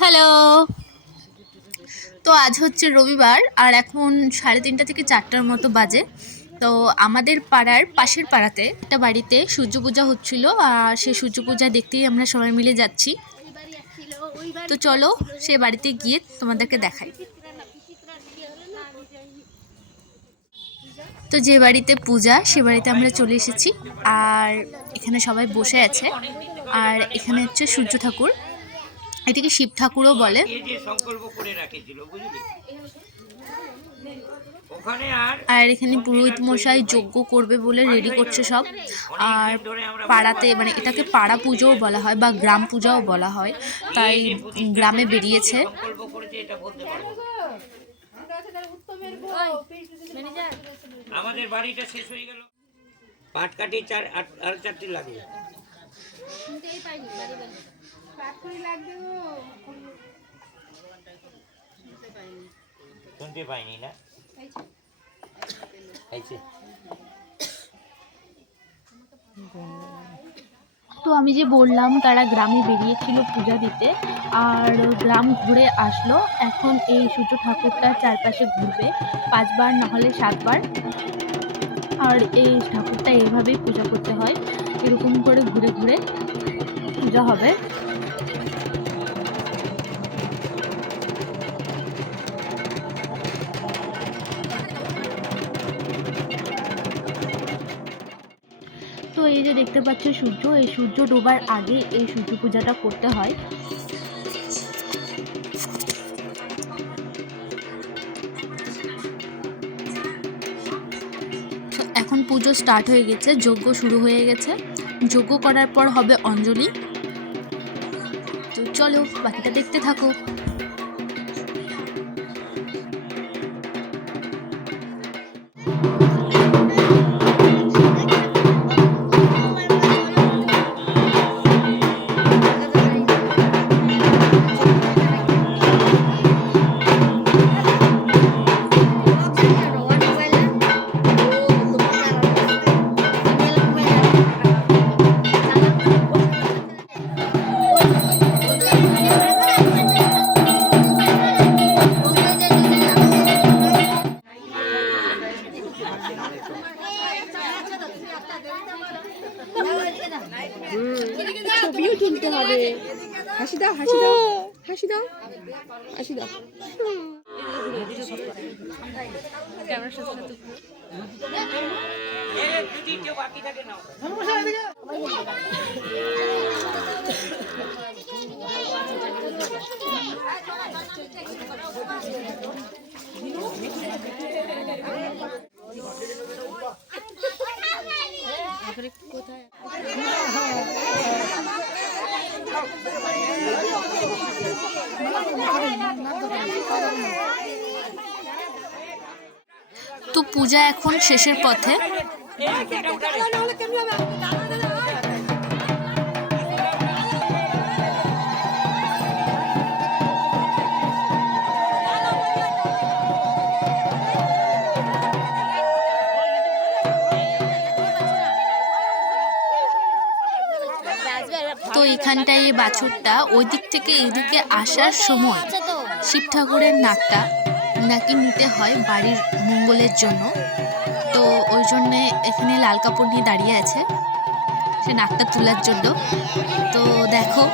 Hello. তো আজ হচ্ছে রবিবার আর এখন 3:30 থেকে 4টার মতো বাজে। তো আমাদের পাড়ার পাশের পাড়াতে একটা বাড়িতে সূর্য পূজা হচ্ছিল আর সেই সূর্য পূজা দেখতেই আমরা সবাই মিলে যাচ্ছি। তো চলো সে বাড়িতে গিয়ে তোমাদেরকে দেখাই। তো যে বাড়িতে পূজা সে বাড়িতে আমরা চলে এসেছি আর এখানে সবাই বসে আছে। আর এখানে হচ্ছে সূর্য ঠাকুর, এটিকে শিব ঠাকুরও বলে। আর এখানে পুরোহিত মশাই যজ্ঞ করবে বলে রেডি করছে সব। আর পাড়াতে মানে এটাকে পাড়া পুজোও বলা হয় বা গ্রাম পূজাও বলা হয়, তাই গ্রামে বেরিয়েছে। আমাদের বাড়িটা শেষ হয়ে গেল, পাট কাটি আর 4টি লাগবে। শুনতে পাইনি না। তো আমি যে বললাম তারা গ্রামে বেরিয়েছিল পূজা দিতে আর গ্রাম ঘুরে আসলো। এখন এই সূর্য ঠাকুরটা চারপাশে ঘুরবে 5বার না হলে 7বার। আর এই ঠাকুরটা এইভাবেই পূজা করতে হয়, এরকম করে ঘুরে ঘুরে পূজা হবে। তো এই যে দেখতে পাচ্ছ সূর্য, এই সূর্য ডোবার আগে এই সূর্য পূজাটা করতে হয়। এখন পুজো স্টার্ট হয়ে গেছে, যজ্ঞ শুরু হয়ে গেছে। যজ্ঞ করার পর হবে অঞ্জলি। তো চলো বাকিটা দেখতে থাকো। ছবিও তুলতে হবে। হাসি দাও, হাসি দাও, হাসি দাও, হাসি দাও। তো পূজা এখন শেষের পথে। তো এখানটায় এই বাছুরটা ওই দিক থেকে এদিকে আসার সময় শিব ঠাকুরের নাকটা নাকি নিতে হয় বাড়ির মঙ্গলের জন্য। তো ওই জন্যে এখানে লাল কাপড় নিয়ে দাঁড়িয়ে আছে সে নাকটা তোলার জন্য। তো দেখো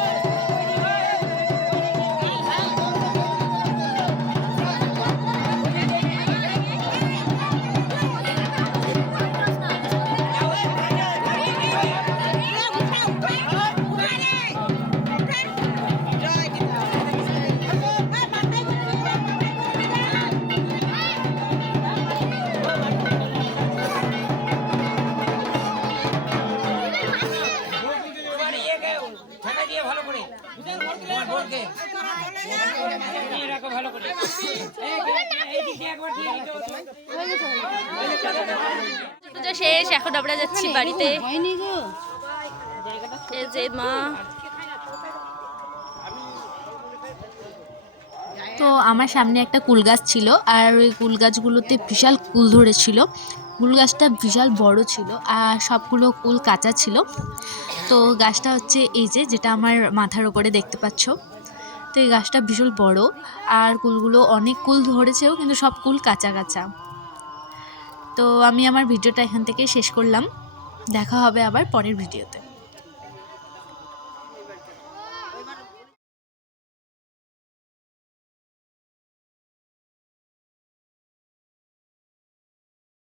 শেষ, এখন আমরা যাচ্ছি বাড়িতে। এই যে মা। তো আমার সামনে একটা কুল গাছ ছিল আর ওই কুল গাছগুলোতে বিশাল কুল ধরেছিল। কুল গাছটা বিশাল বড় ছিল আর সবগুলো কুল কাঁচা ছিল। তো গাছটা হচ্ছে এই যে যেটা আমার মাথার উপরে দেখতে পাচ্ছ। তো এই গাছটা ভীষণ বড়, আর কুলগুলো অনেক কুল ধরেছেও, কিন্তু সব কুল কাঁচা কাঁচা। তো আমি আমার ভিডিওটা এখান থেকে শেষ করলাম। দেখা হবে আবার পরের ভিডিওতে।